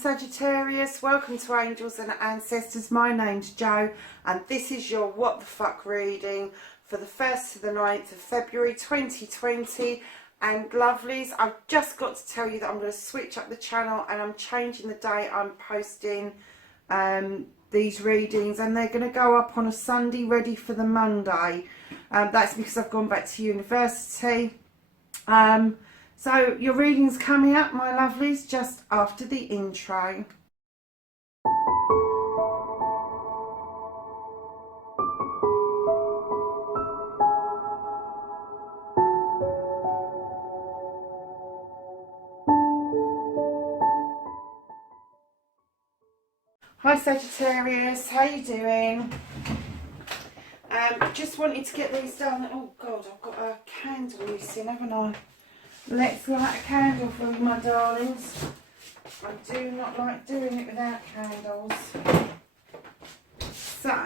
Sagittarius, welcome to Angels and Ancestors. My name's Jo and this is your What the Fuck reading for the 1st to the 9th of February 2020. And lovelies, I've just got to tell you that I'm going to switch up the channel and I'm changing the day I'm posting these readings, and they're going to go up on a Sunday ready for the Monday. That's because I've gone back to university. So your reading's coming up, my lovelies, just after the intro. Hi Sagittarius, how you doing? Just wanted to get these done. Oh God, I've got a candle missing, haven't I? Let's light a candle for you, my darlings. I do not like doing it without candles. So,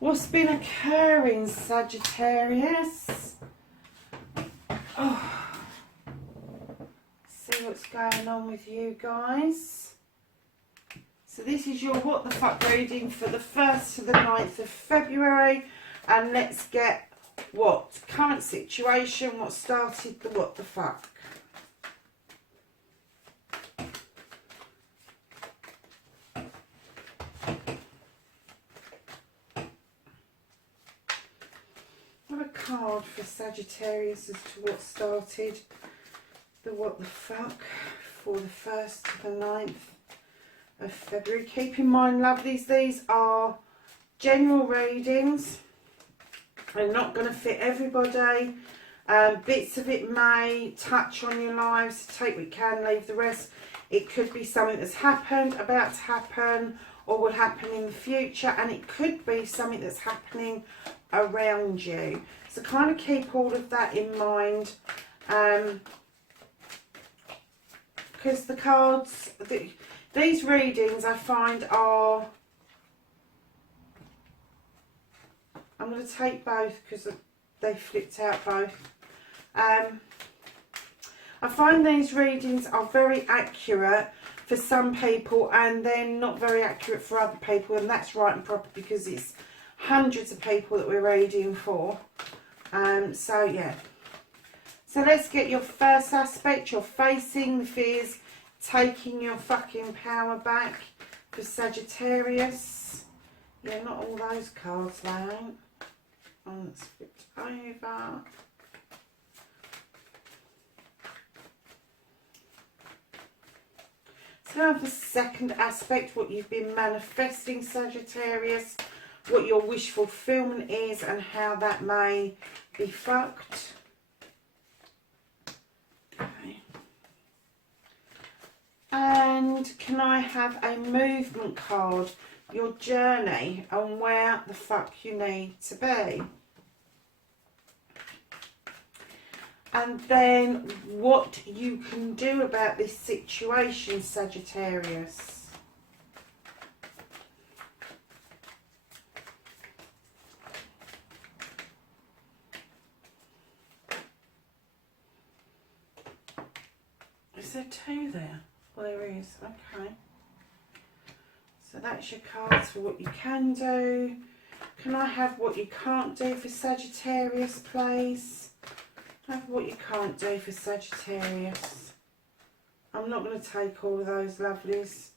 what's been occurring, Sagittarius? Oh, see what's going on with you guys. So this is your What the Fuck reading for the 1st to the 9th of February. And let's get what current situation, what started the what the fuck. What a card for Sagittarius as to what started the what the fuck for the 1st to the 9th of February. Keep in mind, lovelies, these are general readings. They're not going to fit everybody. Bits of it may touch on your lives. Take what you can, leave the rest. It could be something that's happened, about to happen, or will happen in the future. And it could be something that's happening around you. So kind of keep all of that in mind. Because the cards, these readings I find are... I'm going to take both because they flipped out both. I find these readings are very accurate for some people and then not very accurate for other people, and that's right and proper because it's hundreds of people that we're reading for. So yeah. So let's get your first aspect. You're facing the fears, taking your fucking power back for Sagittarius. Yeah, not all those cards though. Let's flip it over. So now the second aspect, what you've been manifesting, Sagittarius, what your wish fulfillment is and how that may be fucked. Okay. And can I have a movement card? Your journey and where the fuck you need to be. And then what you can do about this situation, Sagittarius. Is there two there? Well, there is. Okay. So that's your cards for what you can do. Can I have what you can't do for Sagittarius, please? Have what you can't do for Sagittarius. I'm not going to take all of those, lovelies.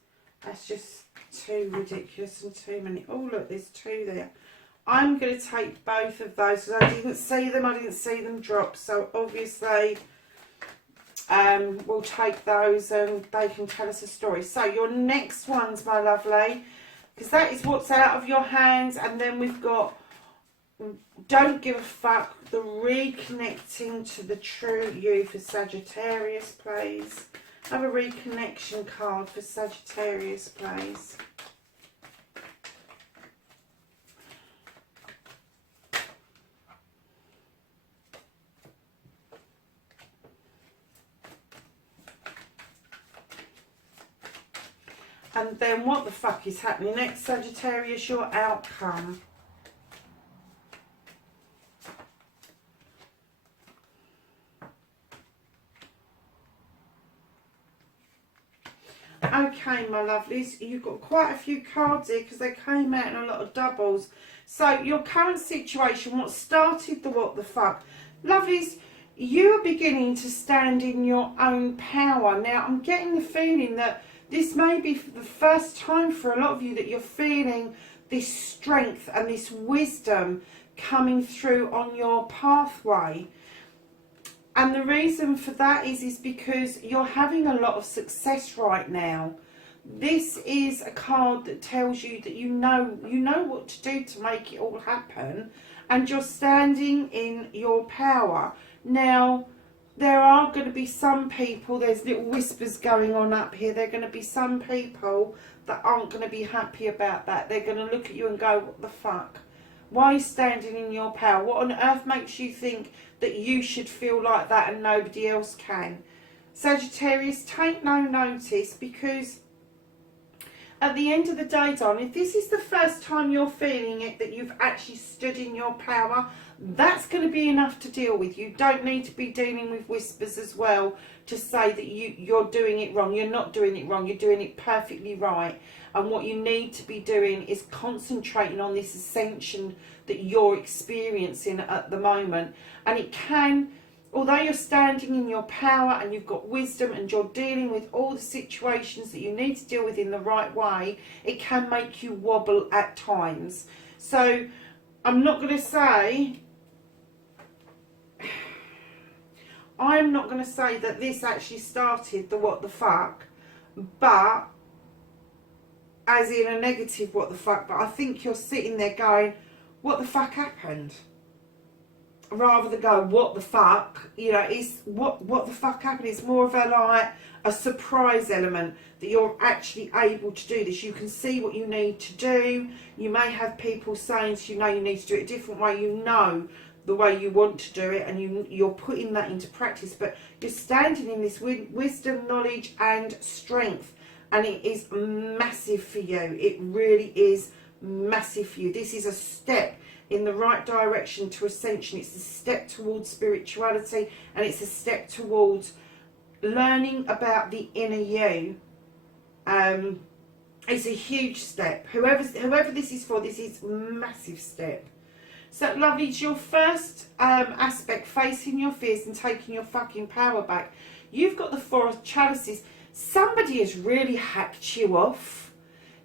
That's just too ridiculous and too many. Oh, look, there's two there. I'm going to take both of those because I didn't see them drop. So obviously... we'll take those and they can tell us a story. So your next ones, my lovely, because that is what's out of your hands. And then we've got don't give a fuck, the reconnecting to the true you for Sagittarius, please. Have a reconnection card for Sagittarius, please. And then what the fuck is happening next, Sagittarius? Your outcome. Right, okay, my lovelies. You've got quite a few cards here because they came out in a lot of doubles. So, your current situation, what started the what the fuck? Lovelies, you are beginning to stand in your own power. Now, I'm getting the feeling that this may be for the first time for a lot of you that you're feeling this strength and this wisdom coming through on your pathway. And the reason for that is because you're having a lot of success right now. This is a card that tells you that you know what to do to make it all happen, and you're standing in your power. Now, there are going to be some people, there's little whispers going on up here, there are going to be some people that aren't going to be happy about that. They're going to look at you and go, what the fuck? Why are you standing in your power? What on earth makes you think that you should feel like that and nobody else can? Sagittarius, take no notice, because at the end of the day, darling, if this is the first time you're feeling it, that you've actually stood in your power, that's going to be enough to deal with. You don't need to be dealing with whispers as well to say that you're doing it wrong. You're not doing it wrong. You're doing it perfectly right. And what you need to be doing is concentrating on this ascension that you're experiencing at the moment. And it can, although you're standing in your power and you've got wisdom and you're dealing with all the situations that you need to deal with in the right way, it can make you wobble at times. So I'm not going to say, I'm not going to say that this actually started the what the fuck, but as in a negative what the fuck, but I think you're sitting there going, what the fuck happened? Rather than go, what the fuck, you know, it's what the fuck happened. It's more of a surprise element that you're actually able to do this. You can see what you need to do. You may have people saying to you, no, you need to do it a different way. You know the way you want to do it, and you're putting that into practice, but you're standing in this wisdom, knowledge and strength, and it is massive for you. It really is massive for you. This is a step in the right direction to ascension. It's a step towards spirituality, and it's a step towards learning about the inner you. It's a huge step. Whoever this is for, this is a massive step. So, lovely, it's your first aspect, facing your fears and taking your fucking power back. You've got the Four of Chalices. Somebody has really hacked you off.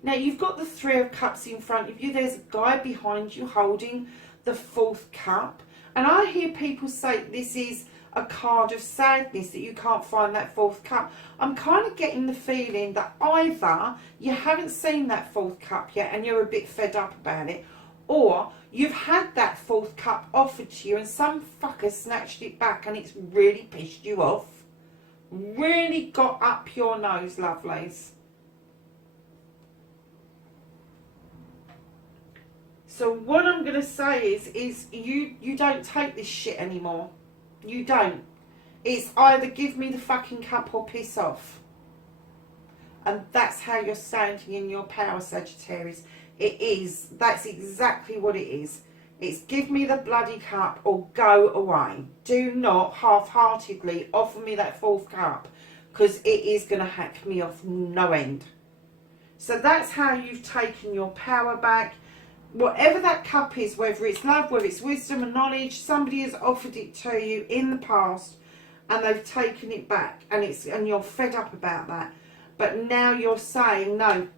Now, you've got the Three of Cups in front of you. There's a guy behind you holding the Fourth Cup. And I hear people say this is a card of sadness, that you can't find that Fourth Cup. I'm kind of getting the feeling that either you haven't seen that Fourth Cup yet and you're a bit fed up about it, or you've had that Fourth Cup offered to you and some fucker snatched it back and it's really pissed you off. Really got up your nose, lovelies. So what I'm going to say is you don't take this shit anymore. You don't. It's either give me the fucking cup or piss off. And that's how you're standing in your power, Sagittarius. It is. That's exactly what it is. It's give me the bloody cup or go away. Do not half-heartedly offer me that Fourth Cup, because it is going to hack me off no end. So that's how you've taken your power back. Whatever that cup is, whether it's love, whether it's wisdom and knowledge, somebody has offered it to you in the past and they've taken it back, and you're fed up about that. But now you're saying, no,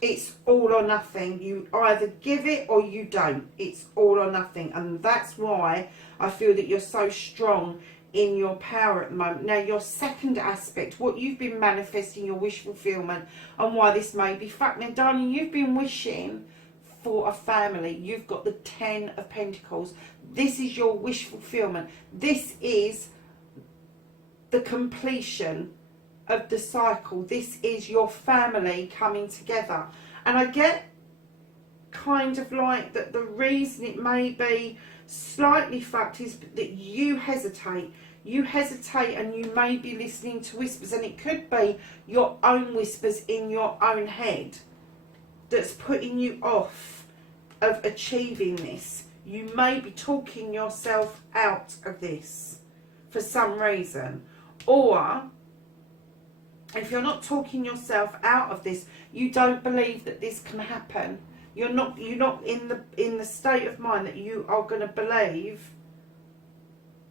it's all or nothing. You either give it or you don't. It's all or nothing. And that's why I feel that you're so strong in your power at the moment. Now, your second aspect, what you've been manifesting, your wish fulfillment, and why this may be fact. Now, darling, you've been wishing for a family. You've got the 10 of Pentacles. This is your wish fulfillment. This is the completion of the cycle. This is your family coming together. And I get kind of like that the reason it may be slightly fucked is that you hesitate. You hesitate and you may be listening to whispers, and it could be your own whispers in your own head that's putting you off of achieving this. You may be talking yourself out of this for some reason, or If you're not talking yourself out of this, you don't believe that this can happen. You're not in the state of mind that you are going to believe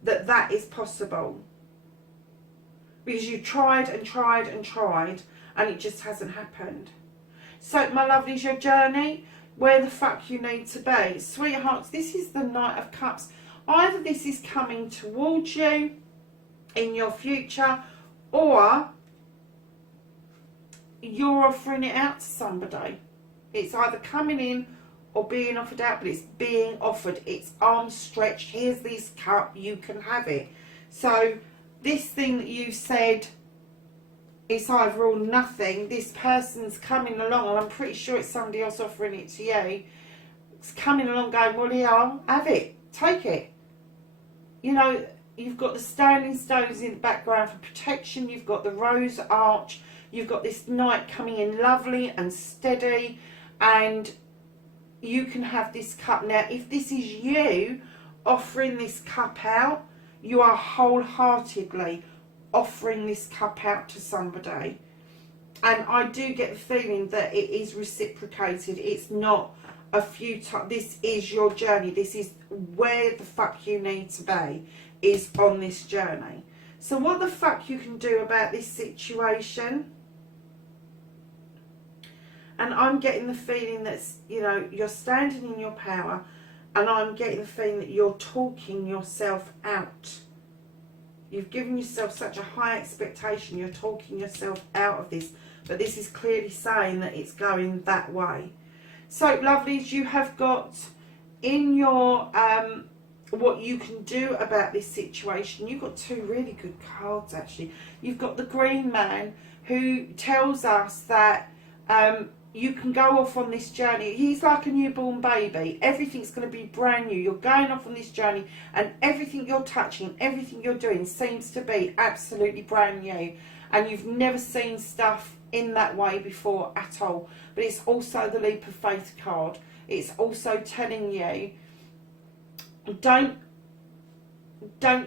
that that is possible. Because you tried and tried and tried and it just hasn't happened. So, my lovelies, your journey, where the fuck you need to be. Sweethearts, this is the Knight of Cups. Either this is coming towards you in your future, or you're offering it out to somebody. It's either coming in or being offered out, but it's being offered. It's arms stretched. Here's this cup, you can have it. So this thing that you said, it's either or nothing. This person's coming along, and I'm pretty sure it's somebody else offering it to you. It's coming along going, well, yeah, have it. Take it. You know, you've got the standing stones in the background for protection. You've got the rose arch. You've got this knight coming in lovely and steady, and you can have this cup. Now, if this is you offering this cup out, you are wholeheartedly offering this cup out to somebody. And I do get the feeling that it is reciprocated. It's not a futile. This is your journey. This is where the fuck you need to be, is on this journey. So what the fuck you can do about this situation? And I'm getting the feeling that, you know, you're standing in your power, and I'm getting the feeling that you're talking yourself out. You've given yourself such a high expectation, you're talking yourself out of this, but this is clearly saying that it's going that way. So, lovelies, you have got in your, what you can do about this situation, you've got two really good cards, actually. You've got the Green Man, who tells us that you can go off on this journey. He's like a newborn baby. Everything's going to be brand new. You're going off on this journey, and everything you're touching, everything you're doing seems to be absolutely brand new. And you've never seen stuff in that way before at all. But it's also the Leap of Faith card. It's also telling you, don't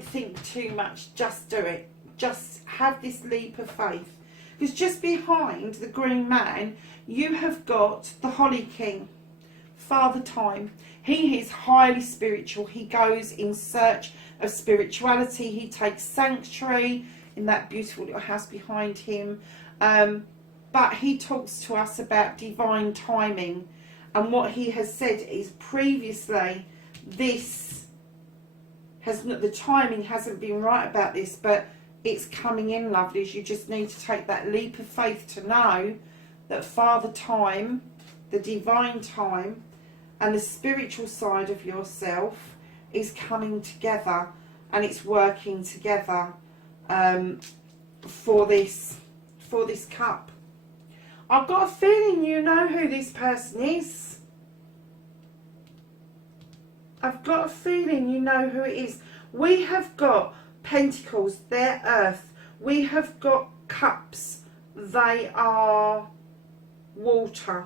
think too much. Just do it. Just have this leap of faith. Because just behind the Green Man, you have got the Holly King, Father Time. He is highly spiritual. He goes in search of spirituality. He takes sanctuary in that beautiful little house behind him. But he talks to us about divine timing. And what he has said is previously, this has not, the timing hasn't been right about this, but it's coming in, lovelies. You just need to take that leap of faith to know that Father Time, the divine time, and the spiritual side of yourself is coming together, and it's working together for this cup. I've got a feeling you know who this person is. I've got a feeling you know who it is. We have got Pentacles, they're earth. We have got cups, they are water.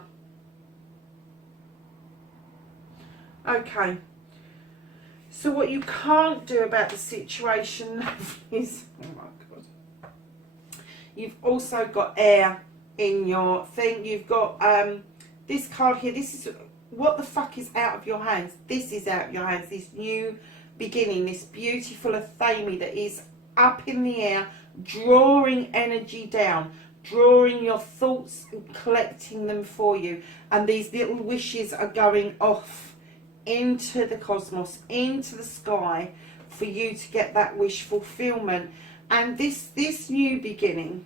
Okay. So what you can't do about the situation is, oh my God, you've also got air in your thing. You've got this card here. This is what the fuck is out of your hands. This is out of your hands. This new beginning, this beautiful athame that is up in the air, drawing energy down, drawing your thoughts and collecting them for you. And these little wishes are going off into the cosmos, into the sky, for you to get that wish fulfillment. And this new beginning,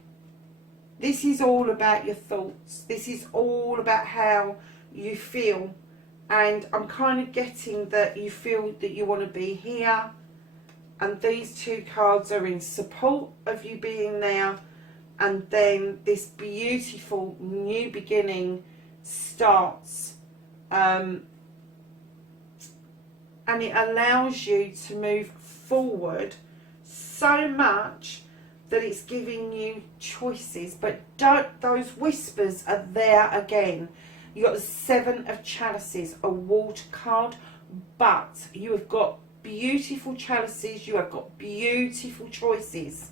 this is all about your thoughts. This is all about how you feel. And I'm kind of getting that you feel that you want to be here. And these two cards are in support of you being there. And then this beautiful new beginning starts. And it allows you to move forward so much that it's giving you choices. But those whispers are there again. You've got the Seven of Chalices, a water card, but you have got beautiful chalices, you have got beautiful choices.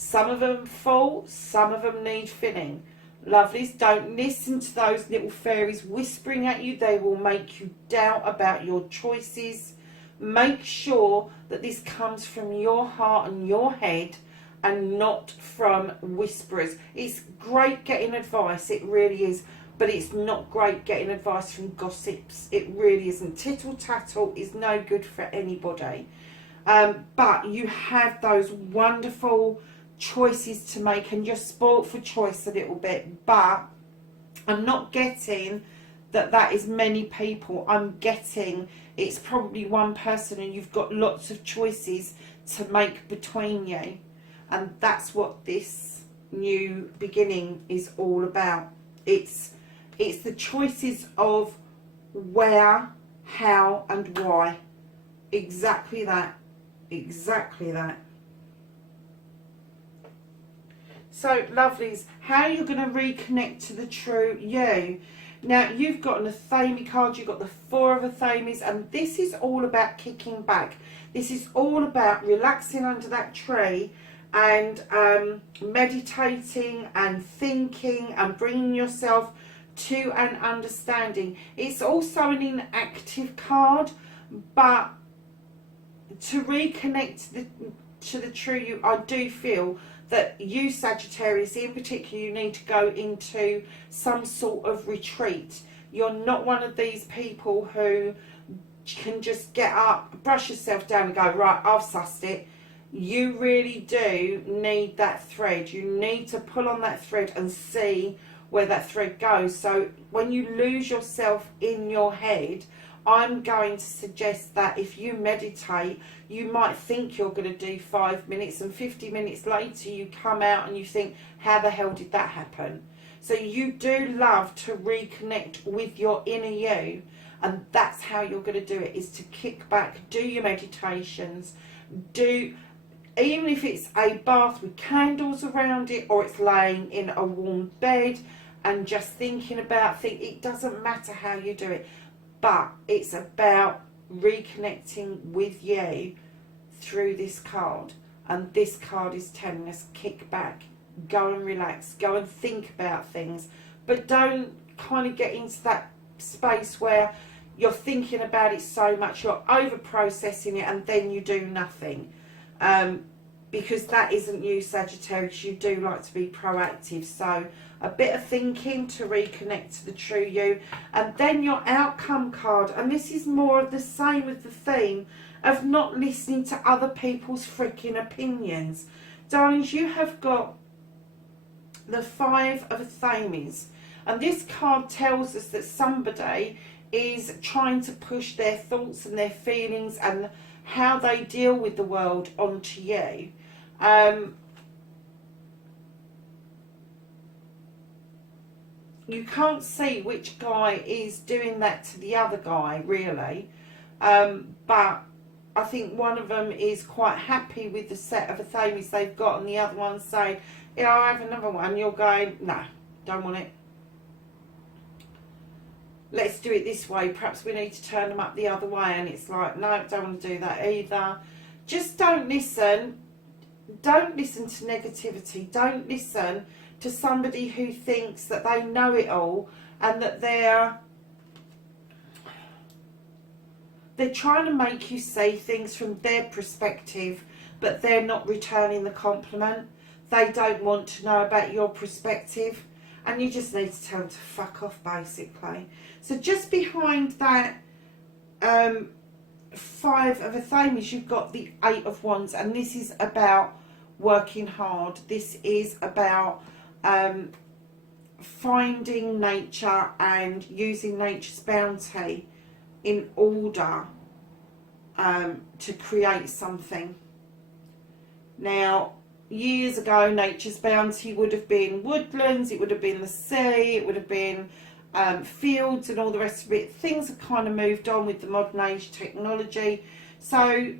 Some of them fall, some of them need filling. Lovelies, don't listen to those little fairies whispering at you. They will make you doubt about your choices. Make sure that this comes from your heart and your head and not from whisperers. It's great getting advice, it really is, but it's not great getting advice from gossips. It really isn't. Tittle tattle is no good for anybody. But you have those wonderful choices to make, and you're spoilt for choice a little bit. But I'm not getting that is many people. I'm getting it's probably one person, and you've got lots of choices to make between you. And that's what this new beginning is all about. It's the choices of where, how and why. Exactly that. Exactly that. So, lovelies, how are you going to reconnect to the true you? Now, you've got an Athame card, you've got the Four of Athames, and this is all about kicking back. This is all about relaxing under that tree and meditating and thinking and bringing yourself to an understanding. It's also an inactive card, but to reconnect to the true you, I do feel that you, Sagittarius, in particular, you need to go into some sort of retreat. You're not one of these people who can just get up, brush yourself down and go, right, I've sussed it. You really do need that thread. You need to pull on that thread and see where that thread goes. So when you lose yourself in your head, I'm going to suggest that if you meditate, you might think you're going to do 5 minutes, and 50 minutes later you come out and you think, how the hell did that happen? So you do love to reconnect with your inner you, and that's how you're going to do it, is to kick back, do your meditations, even if it's a bath with candles around it, or it's laying in a warm bed and just thinking about things. It doesn't matter how you do it, but it's about reconnecting with you through this card. And this card is telling us, kick back, go and relax, go and think about things, but don't kind of get into that space where you're thinking about it so much, you're over processing it, and then you do nothing. Because that isn't you, Sagittarius. You do like to be proactive. So a bit of thinking to reconnect to the true you. And then your outcome card. And this is more of the same with the theme of not listening to other people's freaking opinions. Darlings, you have got the Five of Athames. And this card tells us that somebody is trying to push their thoughts and their feelings and how they deal with the world onto you. You can't see which guy is doing that to the other guy, really. But I think one of them is quite happy with the set of Athames they've got, and the other one's saying, yeah, I'll have another one. You're going, no, don't want it. Let's do it this way. Perhaps we need to turn them up the other way. And it's like, no, don't want to do that either. Just don't listen. Don't listen to negativity. Don't listen to somebody who thinks that they know it all and that they're trying to make you see things from their perspective, but they're not returning the compliment. They don't want to know about your perspective, and you just need to tell them to fuck off, basically. So just behind that Five of Athames, you've got the Eight of Wands, and this is about working hard. This is about finding nature and using nature's bounty in order to create something. Now, years ago, nature's bounty would have been woodlands, it would have been the sea, it would have been fields and all the rest of it. Things have kind of moved on with the modern age technology. So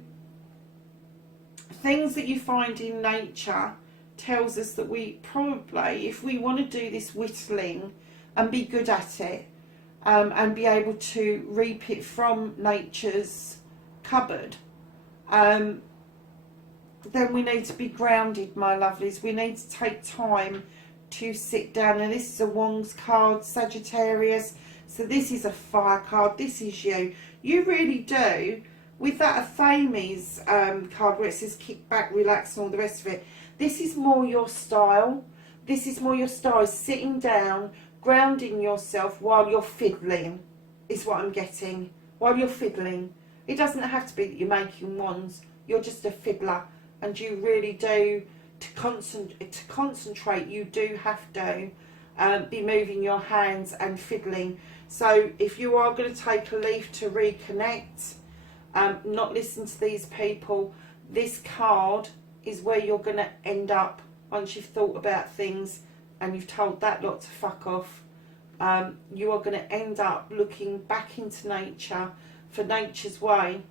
things that you find in nature tells us that we probably, if we want to do this whittling and be good at it, and be able to reap it from nature's cupboard, then we need to be grounded, my lovelies. We need to take time to sit down. And this is a Wands card, Sagittarius. So this is a fire card. This is you. You really do. With that Athames card where it says kick back, relax and all the rest of it, this is more your style. This is more your style, sitting down, grounding yourself while you're fiddling, is what I'm getting. While you're fiddling. It doesn't have to be that you're making wands. You're just a fiddler. And you really do, to concentrate, you do have to be moving your hands and fiddling. So if you are going to take a leave to reconnect, not listen to these people, this card is where you're going to end up once you've thought about things and you've told that lot to fuck off. You are going to end up looking back into nature for nature's way,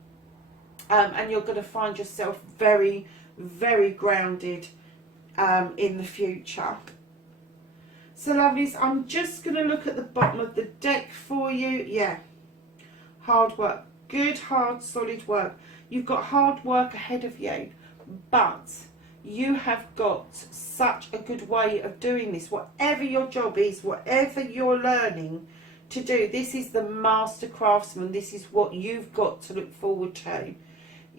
and you're going to find yourself very, very grounded in the future. So lovelies, I'm just going to look at the bottom of the deck for you. Yeah, hard work. Good, hard, solid work. You've got hard work ahead of you, but you have got such a good way of doing this. Whatever your job is, whatever you're learning to do, this is the master craftsman. This is what you've got to look forward to.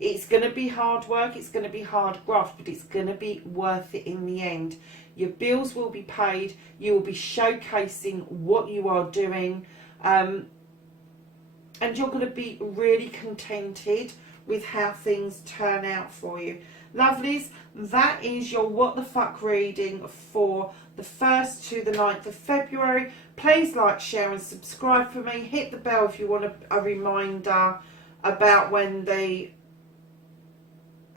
It's going to be hard work, it's going to be hard graft, but it's going to be worth it in the end. Your bills will be paid, you will be showcasing what you are doing, and you're going to be really contented with how things turn out for you. Lovelies, that is your What the Fuck reading for the 1st to the 9th of February. Please like, share and subscribe for me. Hit the bell if you want a reminder about when the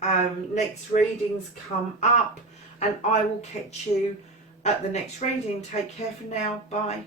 next readings come up. And I will catch you at the next reading. Take care for now. Bye.